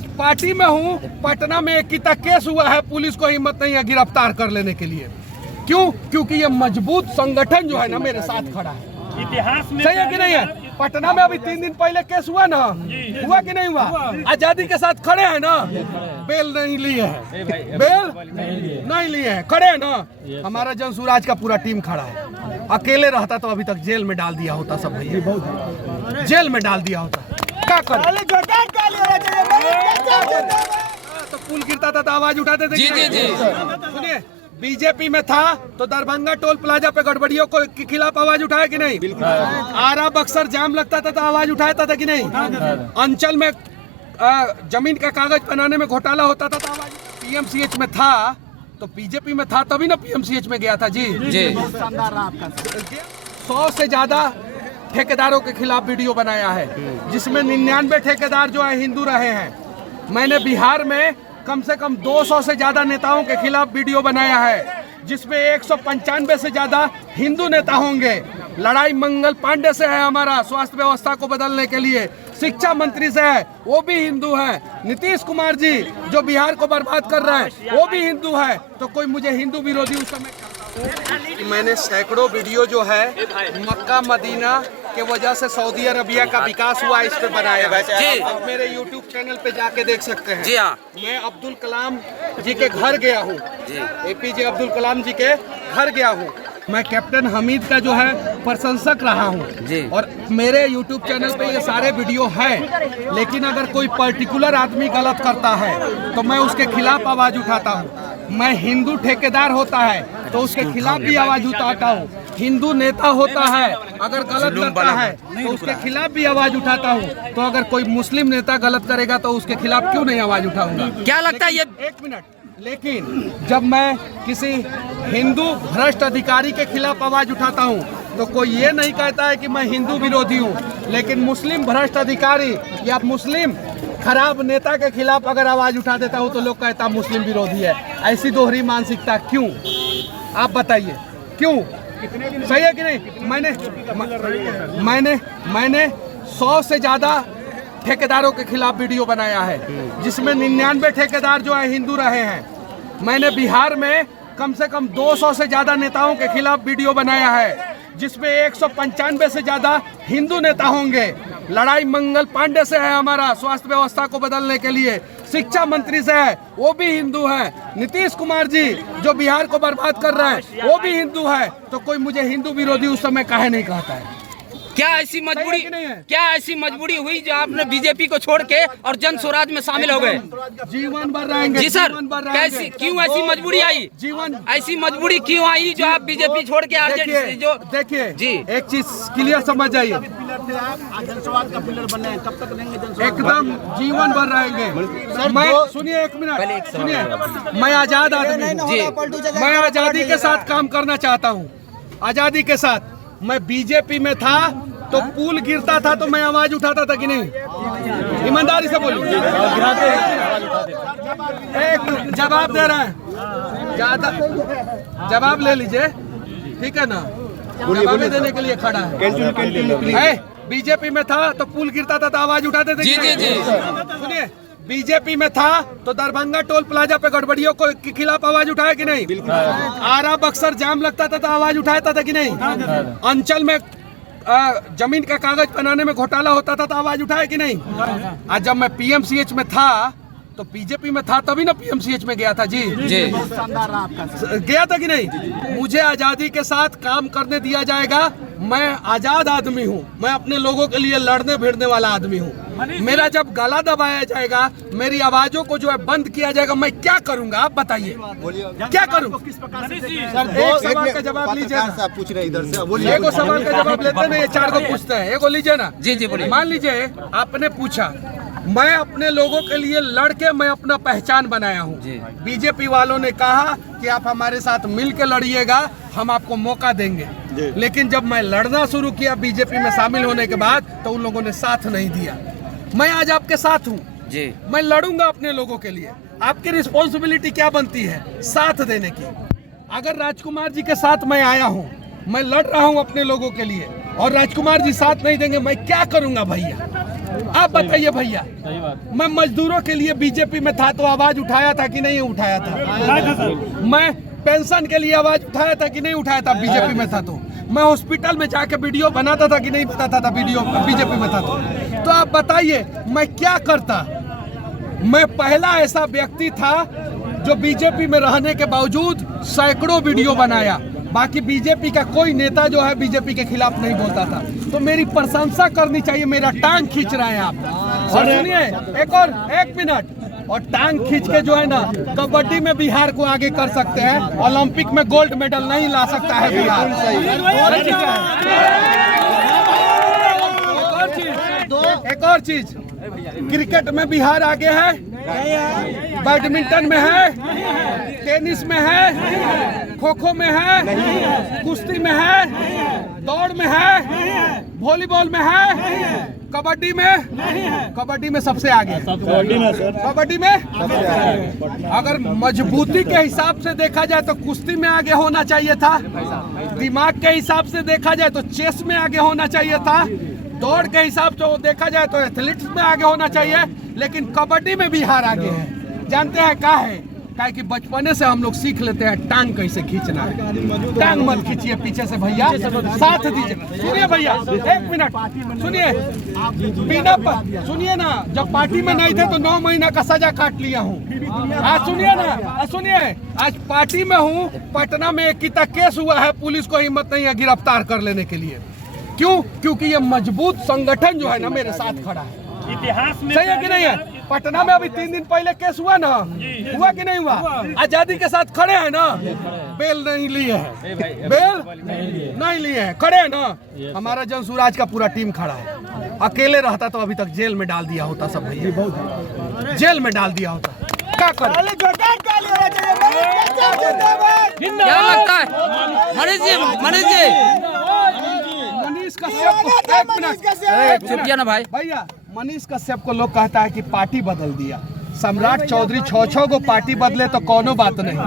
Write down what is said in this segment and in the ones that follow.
आज पार्टी में हूँ। पटना में एक की तक केस हुआ है, पुलिस को हिम्मत नहीं है गिरफ्तार कर लेने के लिए। क्यों? क्योंकि ये मजबूत संगठन जो है ना मेरे साथ खड़ा है। इतिहास में सही है कि नहीं है? पटना में अभी 3 दिन पहले केस हुआ ना, हुआ कि नहीं हुआ? आजादी के साथ खड़े हैं ना, बेल नहीं लिए है, बेल नहीं लिए है, खड़े हैं ना। हमारा जनसुराज का पूरा टीम खड़ा है। अकेले रहता तो अभी तक जेल में डाल दिया होता सब भैया, जेल में डाल दिया होता। क्या कर तो पुल गिरता था तो आवाज उठाते थे। सुनिए, बीजेपी में था तो दरभंगा टोल प्लाजा पे गड़बड़ियों के खिलाफ आवाज उठाया कि नहीं? आरा बक्सर जाम लगता था तो आवाज उठाता था कि नहीं? अंचल में जमीन का कागज बनाने में घोटाला होता था तो आवाज। पीएमसीएच में था तो बीजेपी में था तभी ना पीएमसीएच में गया था। जी 100 से ज्यादा ठेकेदारों के खिलाफ वीडियो बनाया है, जिसमें 99 ठेकेदार जो है हिंदू रहे हैं। मैंने बिहार में कम से कम 200 से ज्यादा नेताओं के खिलाफ वीडियो बनाया है, जिसमें 195 से ज्यादा हिंदू नेता होंगे। लड़ाई मंगल पांडे से है, हमारा स्वास्थ्य व्यवस्था को बदलने के लिए। शिक्षा मंत्री से है, वो भी हिंदू है। नीतीश कुमार जी जो बिहार को बर्बाद कर रहे हैं वो भी हिंदू है। तो कोई मुझे हिंदू विरोधी उस समय मैंने सैकड़ों वीडियो जो है मक्का मदीना के वजह से सऊदी अरबिया का विकास हुआ, इस पे बनाया है। आप मेरे YouTube चैनल पे जाके देख सकते हैं। जी हाँ। मैं अब्दुल कलाम जी के घर गया हूँ, APJ अब्दुल कलाम जी के घर गया हूँ। मैं कैप्टन हमीद का जो है प्रशंसक रहा हूँ और मेरे YouTube चैनल पे ये सारे वीडियो है। लेकिन अगर कोई पर्टिकुलर आदमी गलत करता है तो मैं उसके खिलाफ आवाज उठाता हूँ। मैं हिंदू ठेकेदार होता है तो उसके खिलाफ भी आवाज उठाता हूँ। हिंदू नेता होता है अगर गलत करता है तो उसके खिलाफ भी आवाज उठाता हूँ। तो अगर कोई मुस्लिम नेता गलत करेगा तो उसके खिलाफ क्यों नहीं आवाज उठाऊंगा? क्या लगता है ये? एक मिनट, लेकिन जब मैं किसी हिंदू भ्रष्ट अधिकारी के खिलाफ आवाज उठाता हूँ तो कोई ये नहीं कहता है कि मैं हिंदू विरोधी हूँ। लेकिन मुस्लिम भ्रष्ट अधिकारी या मुस्लिम खराब नेता के खिलाफ अगर आवाज उठा देता हूँ तो लोग कहता मुस्लिम विरोधी है। ऐसी दोहरी मानसिकता क्यों? आप बताइए क्यों? सही है कि नहीं? मैंने 100 से ज्यादा ठेकेदारों के खिलाफ वीडियो बनाया है, जिसमें 99 ठेकेदार जो है हिंदू रहे हैं। मैंने बिहार में कम से कम 200 से ज्यादा नेताओं के खिलाफ वीडियो बनाया है, जिसमें 195 से ज्यादा हिंदू नेता होंगे। लड़ाई मंगल पांडे से है, हमारा स्वास्थ्य व्यवस्था को बदलने के लिए। शिक्षा मंत्री से है, वो भी हिंदू है। नीतीश कुमार जी जो बिहार को बर्बाद कर रहे हैं वो भी हिंदू है। तो कोई मुझे हिंदू विरोधी उस समय काहे नहीं कहता है? क्या ऐसी मजबूरी हुई जो आपने बीजेपी को छोड़ के और जन स्वराज में शामिल हो गए? जीवन भर रहेंगे। जी सर, कैसी क्यों ऐसी मजबूरी आई? ऐसी मजबूरी क्यों आई जो आप बीजेपी छोड़ के आरजेडी जो? देखिए जी, एक चीज क्लियर समझ जाइए, एकदम जीवन भर रहेंगे। मैं सुनिए, एक मिनट सुनिए, मैं आजाद आदमी हूँ। मैं आजादी के साथ काम करना चाहता हूँ, आजादी के साथ। मैं बीजेपी में था तो पुल गिरता था तो मैं आवाज उठाता था कि नहीं? ईमानदारी से बोलिए। एक जवाब दे रहे हैं, ज्यादा जवाब ले लीजिए, ठीक है ना? जवाब देने के लिए खड़ा है। बीजेपी में था तो पुल गिरता था तो आवाज उठाते थे। सुनिए, बीजेपी में था तो दरभंगा टोल प्लाजा पे गड़बड़ियों के खिलाफ आवाज उठाया कि नहीं? आरा बक्सर जाम लगता था तो आवाज उठाता था कि नहीं? अंचल में जमीन का कागज बनाने में घोटाला होता था तो आवाज उठाया कि नहीं? आज जब मैं पीएमसीएच में था तो बीजेपी में था तभी ना पीएमसीएच में गया था। जी गया था कि नहीं? मुझे आजादी के साथ काम करने दिया जाएगा। मैं आजाद आदमी हूँ, मैं अपने लोगों के लिए लड़ने भिड़ने वाला आदमी हूँ। मेरा जब गला दबाया जाएगा, मेरी आवाजों को जो है बंद किया जाएगा, मैं क्या करूँगा? आप बताइए क्या करूँ? एक सवाल का जवाब लीजिए। पूछ रहे इधर से, एक सवाल का जवाब लेते हैं, 4 को पूछते हैं, एक लीजिए ना। जी बोलिए। मान लीजिए आपने पूछा, मैं अपने लोगों के लिए लड़के मैं अपना पहचान बनाया हूँ। बीजेपी वालों ने कहा कि आप हमारे साथ मिल के लड़िएगा, हम आपको मौका देंगे। लेकिन जब मैं लड़ना शुरू किया बीजेपी में शामिल होने के बाद तो उन लोगों ने साथ नहीं दिया। मैं आज आपके साथ हूँ, मैं लड़ूंगा अपने लोगों के लिए। आपकी रिस्पॉन्सिबिलिटी क्या बनती है? साथ देने की। अगर राजकुमार जी के साथ मैं आया हूँ, मैं लड़ रहा हूँ अपने लोगों के लिए, और राजकुमार जी साथ नहीं देंगे, मैं क्या करूँगा भैया? आप बताइए भैया, मैं मजदूरों के लिए बीजेपी में था तो आवाज उठाया था कि नहीं उठाया था? मैं पेंशन के लिए आवाज उठाया था कि नहीं उठाया था बीजेपी में था तो? मैं हॉस्पिटल में जाके वीडियो बनाता था कि नहीं बनाता था वीडियो बीजेपी में था तो आप बताइए मैं क्या करता? मैं पहला ऐसा व्यक्ति था जो बीजेपी में रहने के बावजूद सैकड़ों वीडियो बनाया। बाकी बीजेपी का कोई नेता जो है बीजेपी के खिलाफ नहीं बोलता था। तो मेरी प्रशंसा करनी चाहिए, मेरा टांग खींच रहे हैं आप। और सुनिए एक मिनट, और टांग खींच के जो है ना कबड्डी में बिहार को आगे कर सकते हैं, ओलंपिक में गोल्ड मेडल नहीं ला सकता है बिहार। एक और चीज, क्रिकेट में बिहार आगे है, बैडमिंटन में है, टेनिस में है, खो खो में है, कुश्ती में है, दौड़ में है, वॉलीबॉल में है, कबड्डी में सबसे आगे है। कबड्डी में अगर मजबूती के हिसाब से देखा जाए तो कुश्ती में आगे होना चाहिए था, दिमाग के हिसाब से देखा जाए तो चेस में आगे होना चाहिए था, दौड़ के हिसाब से देखा जाए तो एथलेटिक्स में आगे होना चाहिए, लेकिन कबड्डी में बिहार आगे है। जानते हैं क्या है? क्या कि बचपने से हम लोग सीख लेते हैं टांग कैसे खींचना है। टांग मत खींचिए पीछे से भैया, साथ दीजिए। सुनिए भैया, एक मिनट सुनिए, बिना सुनिए ना, जब पार्टी में नहीं थे तो 9 महीना का सजा काट लिया हूँ। आज सुनिए ना, सुनिए, आज पार्टी में हूँ, पटना में एक की तक केस हुआ है, पुलिस को हिम्मत नहीं है गिरफ्तार कर लेने के लिए। क्यों? क्योंकि ये मजबूत संगठन जो है ना मेरे साथ खड़ा है। इतिहास में सही है कि नहीं है? पटना में अभी 3 दिन पहले केस हुआ ना, हुआ कि नहीं हुआ? आजादी के साथ खड़े हैं ना, बेल नहीं लिए है, बेल नहीं लिए है, खड़े हैं ना। हमारा जनसुराज का पूरा टीम खड़ा है। अकेले रहता तो अभी तक जेल में डाल दिया होता सब भैया, जेल में डाल दिया होता। क्या कर क्या लगता है मनीष जी? मनीष कश्यप को, एक मिनट चुप ना भाई। भैया, मनीष कश्यप को लोग कहता है कि पार्टी बदल दिया। सम्राट चौधरी 6 गो पार्टी बदले तो कोनो बात नहीं,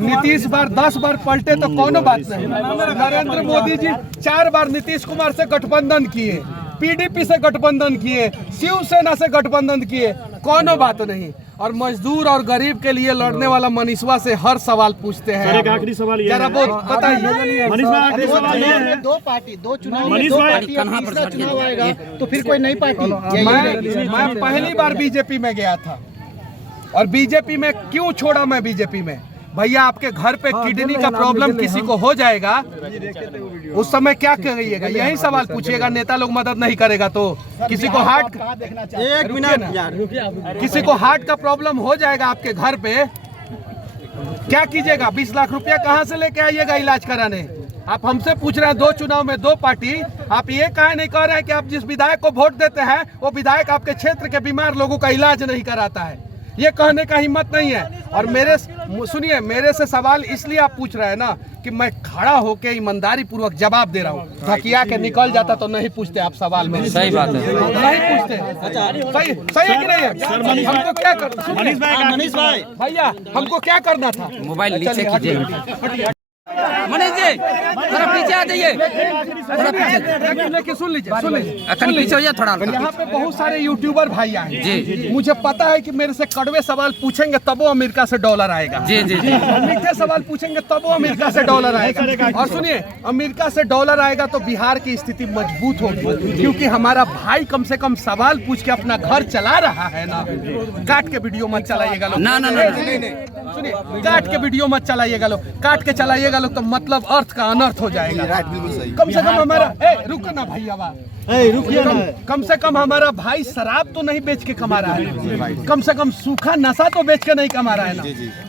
नीतीश बार 10 बार पलटे तो कोनो बात नहीं, नरेंद्र मोदी जी 4 बार नीतीश कुमार से गठबंधन किए, पीडीपी से गठबंधन किए, शिवसेना से गठबंधन किए, कोनो बात नहीं। और मजदूर और गरीब के लिए लड़ने वाला मनीषवा से हर सवाल पूछते हैं। एक आखिरी सवाल ये जरा वो बताइए। मनीष भाई, आखिरी सवाल ये है, 2 पार्टी 2 चुनाव में मनीष 2 भाई, पार्टी, तीसरा चुनाव आएगा तो फिर कोई नई पार्टी। मैं पहली बार बीजेपी में गया था, और बीजेपी में क्यों छोड़ा मैं बीजेपी में? भैया, आपके घर पे किडनी का प्रॉब्लम किसी को हो जाएगा, उस समय क्या करिएगा? यही सवाल पूछिएगा। नेता लोग मदद नहीं करेगा तो किसी को हार्ट, एक मिनट, किसी को हार्ट का प्रॉब्लम हो जाएगा आपके घर पे, क्या कीजिएगा? 20 लाख रुपया कहाँ से लेके आइएगा इलाज कराने? आप हमसे पूछ रहे हैं 2 चुनाव में 2 पार्टी, आप ये काहे नहीं कह रहे हैं कि आप जिस विधायक को वोट देते हैं वो विधायक आपके क्षेत्र के बीमार लोगों का इलाज नहीं कराता है? ये कहने का हिम्मत नहीं है। और सुनिए, मेरे से सवाल इसलिए आप पूछ रहे हैं ना कि मैं खड़ा होके ईमानदारी पूर्वक जवाब दे रहा हूँ। धकिया के निकल जाता तो नहीं पूछते आप सवाल में। सही बात है, नहीं पूछते। सही है कि नहीं है? हमको क्या करना? मनीष भाई भैया, हमको क्या करना था? मोबाइल नीचे कीजिए। मनीष जी थोड़ा पीछे आ जाइए, थोड़ा पीछे सुन लीजिए, पीछे हो जाए थोड़ा। यहाँ पे बहुत सारे यूट्यूबर भाई आए जी। मुझे पता है कि मेरे से कड़वे सवाल पूछेंगे तब वो अमेरिका से डॉलर आएगा। जी जी जी। मीठे सवाल पूछेंगे तब वो अमेरिका से डॉलर आएगा। और सुनिए, अमेरिका से डॉलर आएगा तो बिहार की स्थिति मजबूत होगी, क्योंकि हमारा भाई कम से कम सवाल पूछ के अपना घर चला रहा है ना। काट के वीडियो मत चलाइएगा लोग, ना। सुनिए, काट के वीडियो मत चलाइएगा लोग, काट के चलाइएगा लोग तो मतलब अर्थ का अनर्थ हो जाएगा। कम से कम हमारा रुक ना भैया, कम से कम हमारा भाई शराब तो नहीं बेच के कमा रहा है, कम से कम सूखा नशा तो बेच के नहीं कमा रहा है ना।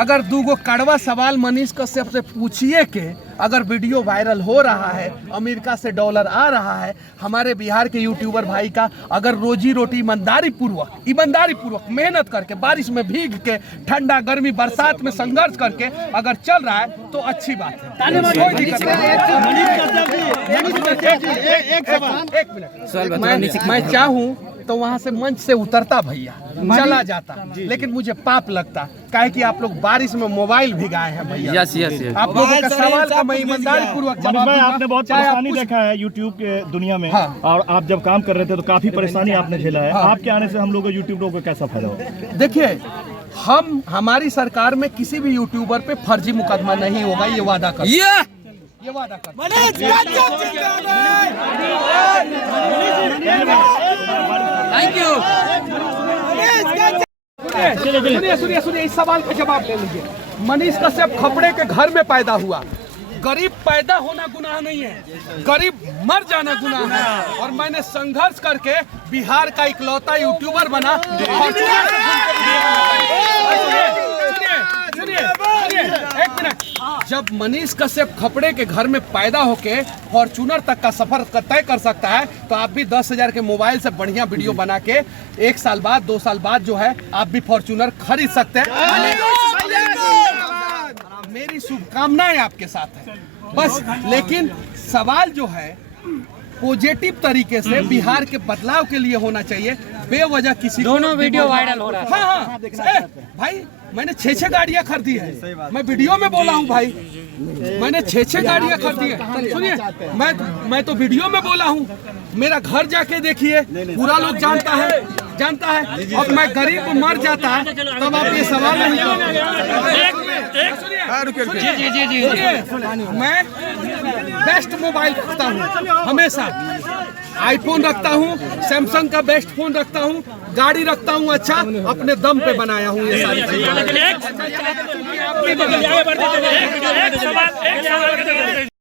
अगर 2 कड़वा सवाल मनीष कश्यप से पूछिए के अगर वीडियो वायरल हो रहा है, अमेरिका से डॉलर आ रहा है, हमारे बिहार के यूट्यूबर भाई का अगर रोजी रोटी ईमानदारी पूर्वक मेहनत करके, बारिश में भीग के, ठंडा गर्मी बरसात में संघर्ष करके अगर चल रहा है तो अच्छी बात है। मैं चाहूँ तो वहाँ से मंच से उतरता भैया, चला जाता। लेकिन मुझे पाप लगता, काहे कि आप लोग बारिश में मोबाइल भिगाए हैं भैया। Yes yes yes. आप लोगों का सवाल का मैं ईमानदारी पूर्वक मनीष जवाब भाई, दूंगा। आपने बहुत चाहे आप परेशानी कुछ- देखा है यूट्यूब के दुनिया में। हाँ। और आप जब काम कर रहे थे तो काफी परेशानी आपने झेला है। हाँ। आपके आने से हम लोग को यूट्यूब लोगों को कैसा फायदा होगा? देखिए, हमारी सरकार में किसी भी यूट्यूबर पे फर्जी मुकदमा नहीं होगा, ये वादा कर, ये वादा कर। Thank you. सुनिए, इस सवाल का जवाब ले लीजिए। मनीष कश्यप खपड़े के घर में पैदा हुआ। गरीब पैदा होना गुनाह नहीं है, गरीब मर जाना गुनाह है। और मैंने संघर्ष करके बिहार का इकलौता यूट्यूबर बना। सुनिए, एक मिनट। जब मनीष कश्यप खपड़े के घर में पैदा होके फॉर्च्यूनर तक का सफर तय कर सकता है, तो आप भी 10,000 के मोबाइल से बढ़िया वीडियो बना के 1 साल बाद 2 साल बाद जो है आप भी फॉर्च्यूनर खरीद सकते हैं। मेरी शुभकामनाएं आपके साथ है बस। लेकिन सवाल जो है पॉजिटिव तरीके से बिहार के बदलाव के लिए होना चाहिए। बेवजह किसी दोनों वीडियो वायरल हो रहा है। हाँ, भाई मैंने 6 गाड़ियां खरीदी है। मैं वीडियो में बोला हूँ भाई, मैंने 6 गाड़ियां खरीदी है। सुनिए, मैं तो वीडियो में बोला हूँ। मेरा घर जाके देखिए, पूरा लोग जानता है। अब मैं गरीब मर जाता तब आप ये सवाल नहीं सुनिए, मैं बेस्ट मोबाइल रखता हूँ हमेशा। आईफोन रखता हूँ, सैमसंग का बेस्ट फोन रखता हूँ, गाड़ी रखता हूँ अच्छा, अपने दम पे बनाया हूँ ये सारी चीजें।